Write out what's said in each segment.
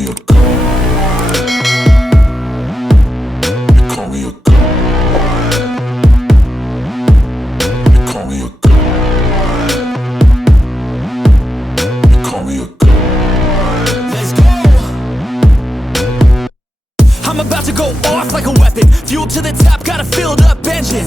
me a god. You call me a god. You call me a god. You call me a god. Let's go! I'm about to go off like a weapon. Fuel to the top, got a filled up engine.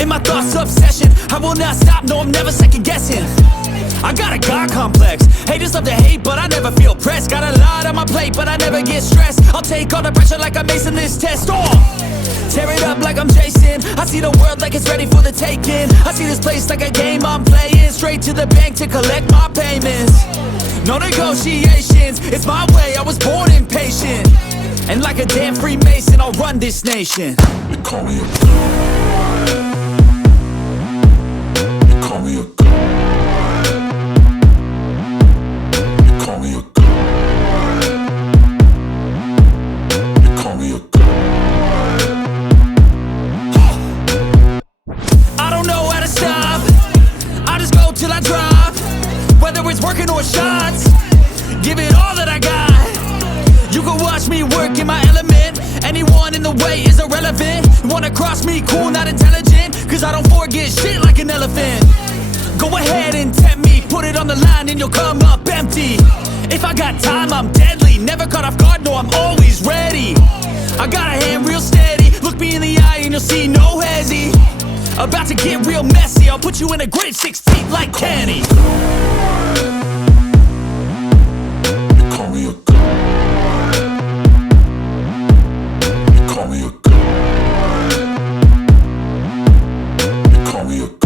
In my thoughts, obsession, I will not stop, no, I'm never second guessing. I got a God complex, haters love to hate, but I never feel pressed. Got a lot on my plate, but I never get stressed. I'll take all the pressure like I'm acing this test. Tear it up like I'm Jason. I see the world like it's ready for the taking. I see this place like a game I'm playing. Straight to the bank to collect my payments. No negotiations, it's my way, I was born impatient. And like a damn Freemason, I'll run this nation. You call me a god. You call me a god. You call me a god. You call me a god. I don't know how to stop, I just go till I drop. Whether it's working or shots, give it all that I got. You can watch me work in my element. Anyone in the way is irrelevant. Wanna cross me, cool, not intelligent. Cause I don't forget shit like an elephant. Go ahead and tempt me, put it on the line and you'll come up empty. If I got time, I'm deadly. Never caught off guard, no, I'm always ready. I got a hand real steady. Look me in the eye and you'll see no hezzy. About to get real messy. I'll put you in a grave 6 feet like Kenny. You call me a god. You call me a god. You call me a god.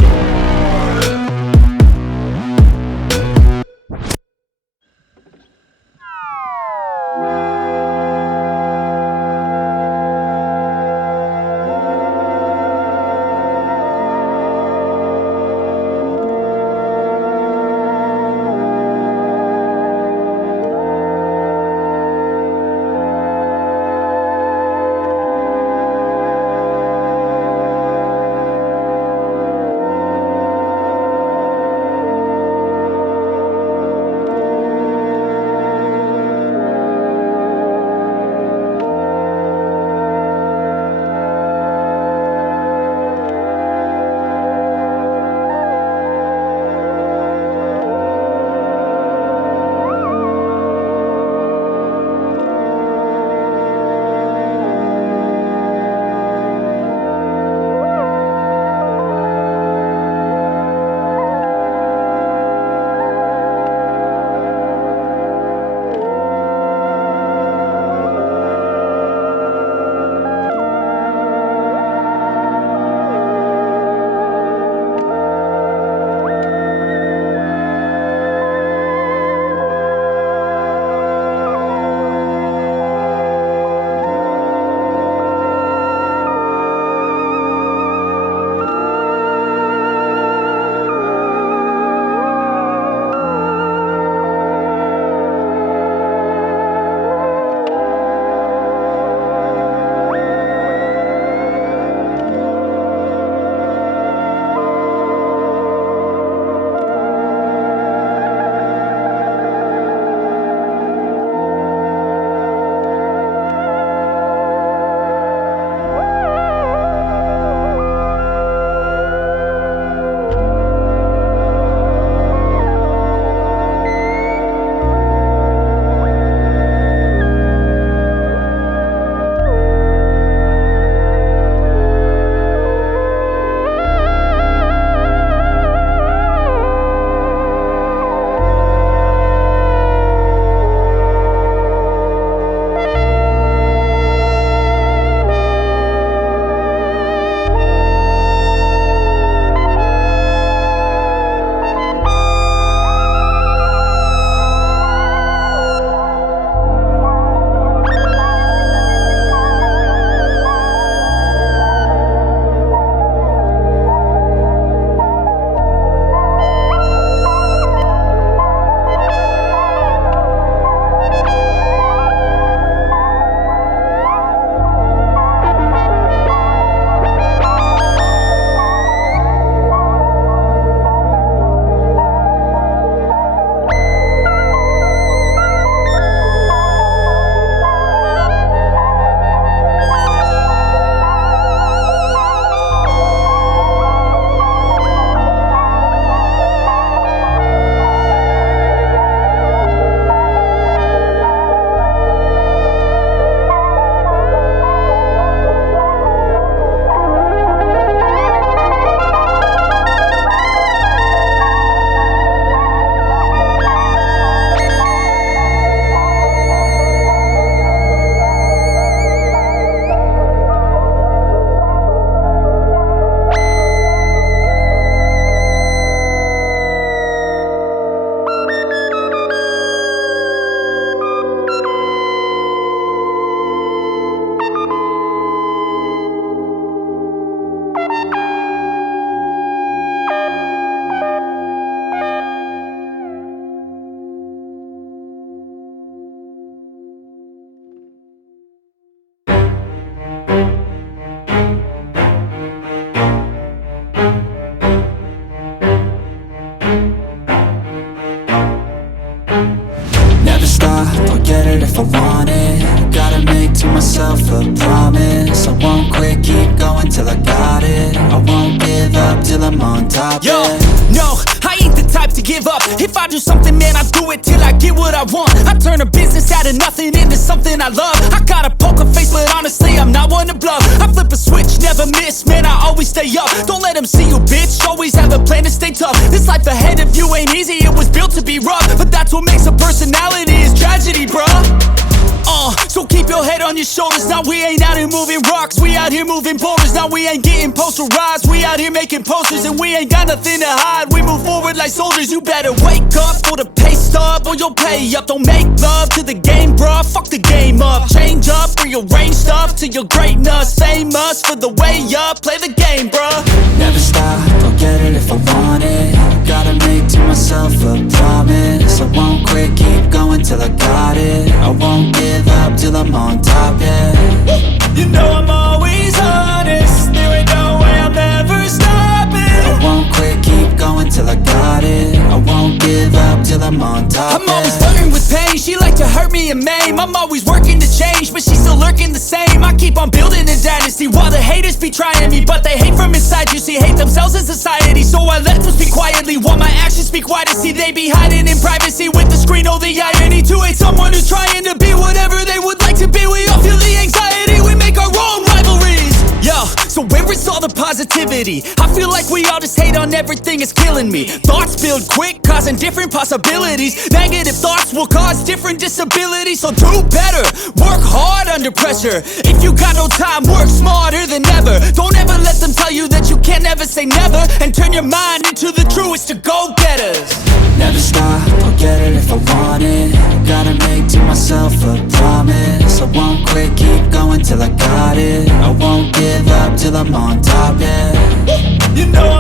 it if I want it. Gotta make to myself a promise. I won't quit, keep going till I got it. I won't give up till I'm on top, Yo, yeah. no, I ain't the type to give up. If I do something, man, I do it till I get what I want. I turn a business out of nothing into something I love. I got a poker face, but honestly, I'm not one to bluff. I flip a switch, never miss, man, I always stay up. Don't let them see you, bitch, always have a plan to stay tough. This life ahead of you ain't easy, it was built to be rough. But that's what makes a personality, is tragedy, bruh. So keep your head on your shoulders. Now we ain't out here moving rocks, we out here moving boulders. Now we ain't getting posterized, we out here making posters. And we ain't got nothing to hide, we move forward like soldiers. You better wake up for the pay stub, or you'll pay up. Don't make love to the game, bruh, fuck the game up. Change up, rearrange stuff to your greatness. Famous for the way up, play the game, bruh. Never stop, I'll get it if I want it. Gotta make to myself a promise. I won't quit, keep going till I got it. I won't give up till I'm on top, yeah. You know I'm always honest, there ain't no way I'm ever stopping. I won't quit, keep going till I got it. I won't give up till I'm on top, I'm always flirting with pain, she like to hurt me and maim. I'm always working to change, but she's still lurking the same. I keep on building a dynasty while the haters be trying me. But they hate from inside, you see, hate themselves in society. So I let them speak quietly while my actions speak wider. See, they be hiding in privacy with the screen, oh the irony. To hate someone who's trying to be whatever they would like to be. We all feel the anxiety, we make our own rivalries. Yo, so where is all the positivity? I feel like we all just hate on everything, it's killing me. Thoughts build quick, causing different possibilities. Negative thoughts will cause different disabilities. So do better, work hard under pressure. If you got no time, work smarter than ever. Don't ever let them tell you that you can't never say never. And turn your mind into the truest of go-getters. Never stop, I'll get it if I want it. Gotta make to myself a promise. I won't quit, keep going till I got it. I won't give up till I'm on top, yeah. You know